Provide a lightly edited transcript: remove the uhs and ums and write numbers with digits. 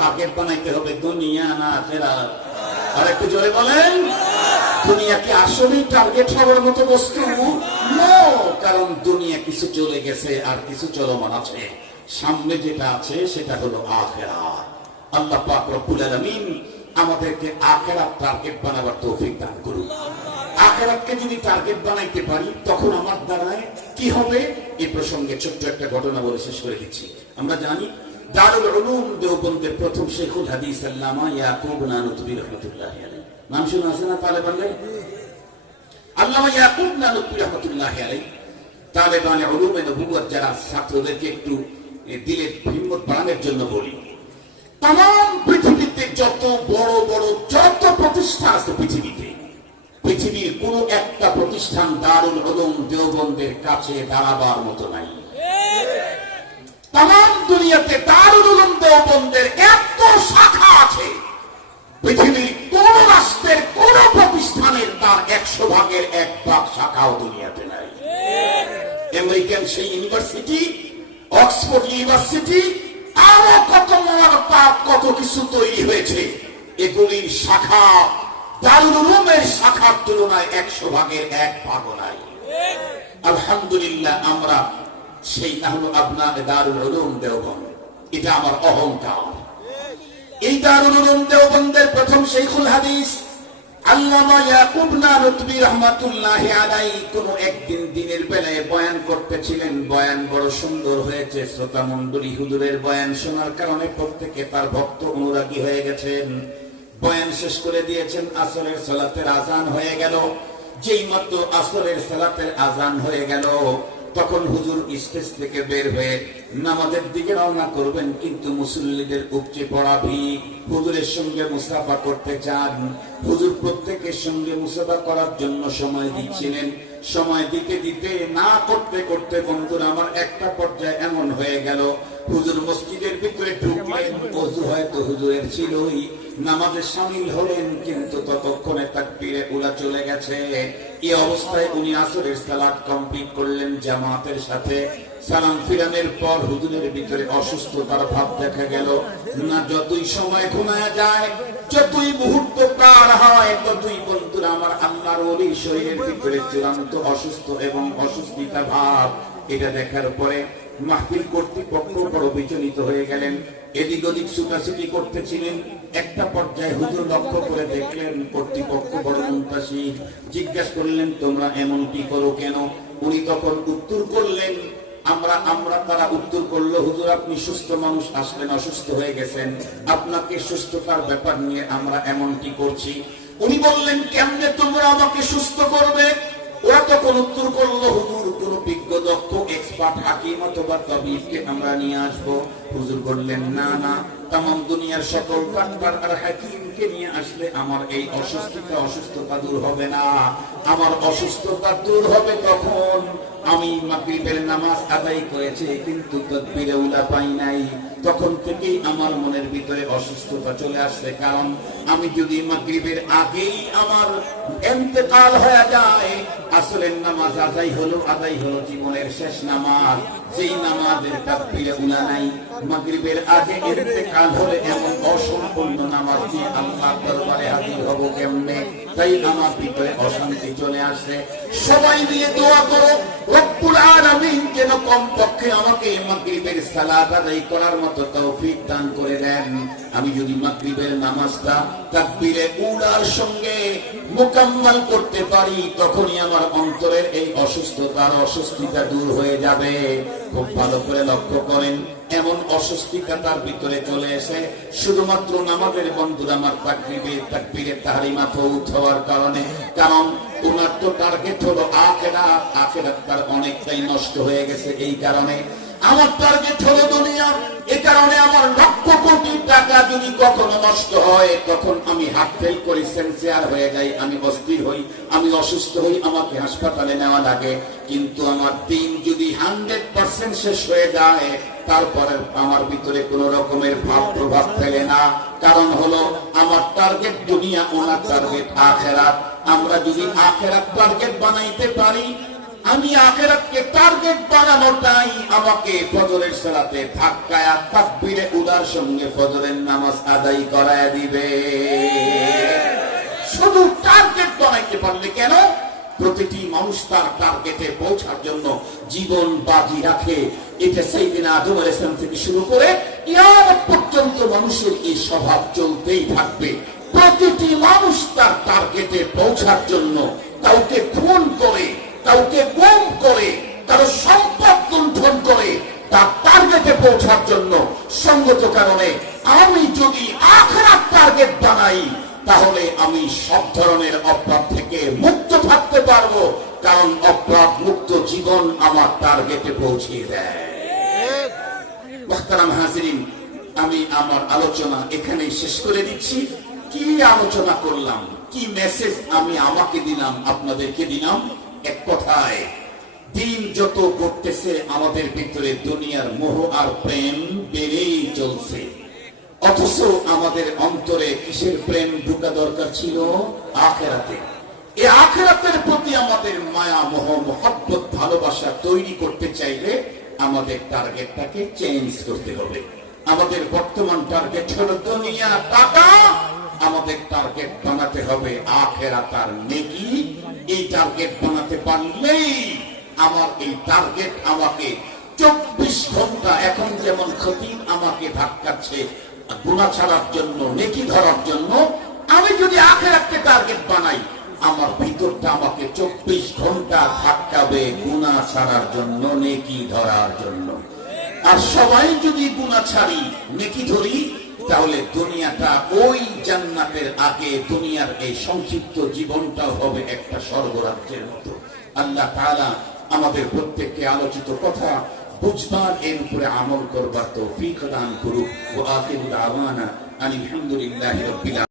Target বানাইতে হবে দুনিয়া না আখিরাত? আর একটু জোরে বলেন। দুনিয়া কি আসলেই টার্গেট হওয়ার মতো বস্তু? নো, কারণ দুনিয়া কিছু চলে গেছে আর কিছু চলমান আছে। সামনে যেটা আছে সেটা হলো আখিরাত। আল্লাহ পাক রব্বুল আলামিন আমাদেরকে আখিরাত টার্গেট বানাবার তৌফিক দান করুন। আখিরাতকে যদি টার্গেট বানাইতে পারি তখন আমার দ্বারায় কি হবে? এই প্রসঙ্গে ছোট্ট একটা ঘটনা বলে শেষ করে দিচ্ছি। আমরা জানি দারুল উলুম দেওবন্দের প্রথম শেখুল হাদিস আল্লামা ইয়াকুব নানুতুবি রাহমাতুল্লাহি আলাইহি। নাম শুনে আছে না তালেবানদের? আল্লামা ইয়াকুব নানুতুবি রাহমাতুল্লাহি আলাইহি তালেবানে উলুমে নবুওয়াত যারা ছাত্রদেরকে একটু দিলে হিম্মত বাড়ানোর জন্য বলি, তাম পৃথিবীতে যত বড় বড় যত প্রতিষ্ঠান আছে পৃথিবীর কোন একটা প্রতিষ্ঠান দারুল উলুম দেওবন্দের কাছে দাঁড়াবার মতো নাই। তাম দুনিয়াতে দারুল উলুম দেওবন্দের এত শাখা আছে, পৃথিবীর কোন রাষ্ট্রের কোন প্রতিষ্ঠানের তার 100% শাখাও দুনিয়াতে নাই। আমেরিকান সেই ইউনিভার্সিটি, অক্সফোর্ড ইউনিভার্সিটি, আরো কত কিছু তৈরি হয়েছে, এগুলির শাখা দারুল উলুমের শাখার তুলনায় 100% নাই। আলহামদুলিল্লাহ আমরা সেই আহলু আবনায়ে দারুল উলুম দেওবন্দ, এটা আমার অহংকার। এই দারুল উলুম দেওবন্দের প্রথম শাইখুল হাদিস আল্লামা ইয়াকুব নানুতুবি রাহমাতুল্লাহি আলাইহি কোন একদিন দিনের বেলায় বয়ান করতেছিলেন। বয়ান বড় সুন্দর হয়েছে। শ্রোতা মণ্ডলী হুজুরের বয়ান শোনার কারণে প্রত্যেকে তার ভক্ত অনুরাগী হয়ে গেছেন। বয়ান শেষ করে দিয়েছেন, আসরের সালাতের আযান হয়ে গেল। যেই মাত্র আসরের সালাতের আযান হয়ে গেল তখন হুজুর স্টেজ থেকে বের হয়ে নামাজের দিকে রওনা করবেন, কিন্তু মুসল্লিদের উপচে পড়া ভিড়, হুজুরের সঙ্গে মুসাফা করতে চান। হুজুর প্রত্যেকের সঙ্গে মুসাফা করার জন্য সময় দিচ্ছিলেন। সময় দিতে দিতে না করতে করতে বন্ধুরা আমার একটা পর্যায়ে এমন হয়ে গেল, হুজুর মসজিদের ভিতরে ঢুকলেন, ওযু হয়তো হুজুরের ছিলই, নামাজে শামিল হলেন, কিন্তু ততক্ষণে তাকবীরে উলা চলে গেছে। এই অবস্থায় উনি আসরের সালাত কমপ্লিট করলেন জামাতের সাথে। সালাম ফিরানোর পর হুজুরের ভিতরে অসুস্থতার ভাব দেখা গেল। না যতই সময় ঘুমায় যায়, যতই মুহূর্ত পার হয়, ততই বন্ধুরা আমার আল্লাহর ওলি শরীরের ভিতরে চূড়ান্ত অসুস্থ এবং অসুস্থতা ভাব। এটা দেখার পরে মাহফিল কর্তৃপক্ষ বড় বিচলিত হয়ে গেলেন, এদিক ওদিক ছুটাছুটি করতেছিলেন। একটা পর্যায়ে হুজুর লক্ষ্য করে দেখলেন কর্তৃপক্ষ বড় মুনতাসির। জিজ্ঞাসা করলেন, তোমরা এমনটি করো কেন? উনি তখন উত্তর করলেন, তারা উত্তর করলো, হুজুর আপনি সুস্থ মানুষ, আসলেন অসুস্থ হয়ে গেছেন, আপনাকে সুস্থতার ব্যাপার নিয়ে আমরা এমনটি করছি। উনি বললেন, কেমনে তোমরা আমাকে সুস্থ করবে? ওরা তখন উত্তর করলো, হুজুর কোন বিজ্ঞ দক্ষ এক্সপার্ট হাকিম অথবা তাবিবকে আমরা নিয়ে আসবো। হুজুর বললেন, না না, তামাম দুনিয়ার সকল ডাক্তার আর হাকিমকে নিয়ে আসলে আমার এই অসুস্থতা দূর হবে না। আমার অসুস্থতা দূর হবে তখন আমি মাগরিবের নামাজ আদায় করেছি কিন্তু তাকবীরে উলা পাই নাই। তখন থেকেই আমার মনের ভিতরে অসুস্থতা চলে আসছে, কারণ আমি যদি মাগরিবের আগেই আমার ইন্তেকাল হয়ে যায়, আসরের নামাজ আদায় হলো জীবনের শেষ নামাজ, যেই নামাজের তাকবীরে উলা নাই, মাগরিবের আগে ইন্তেকাল হলে এমন অসম্পূর্ণ নামাজ দিয়ে আল্লাহর দরবারে হাজির হব কেমনে? তাই আমার ভিতরে অশান্তি চলে আসে। সবাই নিয়ে দোয়া করো রব্বুল আলামিন যেন কমপক্ষে আমাকে মাগরিবের সালাত আদায় করার মতো তৌফিক দান করে দেন। আমি যদি মাগরিবের নামাজটা তাকবীরে উলার সঙ্গে মুকাম্মাল করতে পারি, তখনই আমার অন্তরের এই অস্বস্তিটা দূর হয়ে যাবে। খুব ভালো করে লক্ষ্য করেন, এমন অস্বস্তিটা তার ভিতরে চলে এসে শুধুমাত্র নামাজের বন্ধুরা আমার তাকবীরে তাহরিমা ফৌত হওয়ার কারণে। কারণ ওনার তো টার্গেট হলো আখিরাত তার অনেকটাই নষ্ট হয়ে গেছে। এই কারণে আমার টার্গেট হলো দুনিয়া। এ কারণে আমার লক্ষ কোটি টাকা যদি কখনো নষ্ট হয়, তখন আমি হার্ট ফেল করি, সেন্সিয়ার হয়ে যাই, আমি অস্থির হই, আমি অসুস্থ হই, আমাকে হাসপাতালে নেওয়া লাগে। কিন্তু আমার দিন যদি 100% শেষ হয়ে যায়, তারপরে আমার ভিতরে কোন রকমের ভাব প্রভাব ফেলে না। কারণ হলো আমার টার্গেট দুনিয়া, ওনার টার্গেট আখিরাত। আমরা যদি আখিরাত টার্গেট বানাইতে পারি, আমি আখিরাতকে টার্গেট বানানোটাই আমাকে ফজরের সালাতে ধাক্কায়া তাকবীরে উলার সঙ্গে ফজরের নামাজ আদায় করায় দিবে। শুধু টার্গেট বানাইতে পারলে কেন? প্রতিটি মানুষ তার টার্গেটে পৌঁছার জন্য জীবন বাজি রাখে। এটা সাইয়েদনা আদম আলাইহিস সালাম থেকে শুরু করে কিয়ামত পর্যন্ত মানুষের এই স্বভাব চলতেই থাকবে। প্রতিটি মানুষ তার টার্গেটে পৌঁছার জন্য কাউকে খুন করে, কাউকে গুম করে, কারো সম্পদ লুণ্ঠন করে তার টার্গেটে পৌঁছার জন্য। সঙ্গত কারণে আমি যদি আখিরাত টার্গেট বানাই তাহলে আমি সব ধরনের অপরাধ থেকে মুক্ত থাকতে পারবো, কারণ অপরাধ মুক্ত জীবন আমার টার্গেটে পৌঁছিয়ে দেয়। মুহতারাম হাজিরিন, আমি আমার আলোচনা এখানে শেষ করে দিচ্ছি। কি আলোচনা করলাম, কি মেসেজ আমি আমাকে দিলাম, আপনাদেরকে দিলাম? এক কথায়, দিন যত ঘটতেছে আমাদের ভিতরে দুনিয়ার মোহ আর প্রেম বেড়েই চলছে। অথচ আমাদের অন্তরে কিসের প্রেম ঢোকা দরকার ছিল? আখিরাতে। এই আখিরাতের প্রতি আমাদের মায়া মোহ মহব্বত ভালোবাসা তৈরি করতে চাইলে আমাদের টার্গেটটাকে চেঞ্জ করতে হবে। আমাদের বর্তমান টার্গেট হলো দুনিয়া, টাকা। আমাদের টার্গেট বানাতে হবে আখিরাত আর নেকি। এই টার্গেট বানাতে পারলেই আমার এই টার্গেট আমাকে 24 ঘন্টা, এখন যেমন খতিব আমাকে ধাক্কাচ্ছে গুনাহ ছাড়ার জন্য, নেকি ধরার জন্য, আমি যদি আখিরাতকে টার্গেট বানাই আমার ভিতরটা আমাকে 24 ঘন্টা ধাক্কাবে গুনাহ ছাড়ার জন্য, নেকি ধরার জন্য। আর সবাই যদি গুনাহ ছাড়ি, নেকি ধরি, তাহলে দুনিয়াটা ওই জান্নাতের আগে দুনিয়ার এই সংক্ষিপ্ত জীবনটাও হবে একটা স্বর্গরাজ্যের মতো। আল্লাহ তাআলা আমাদের প্রত্যেককে আলোচিত কথা বুঝবার, এর উপরে আমল করবার তৌফিক দান করুক। ওয়া আখিরু দাওয়ানা আলহামদুলিল্লাহি রাব্বিল আলামিন।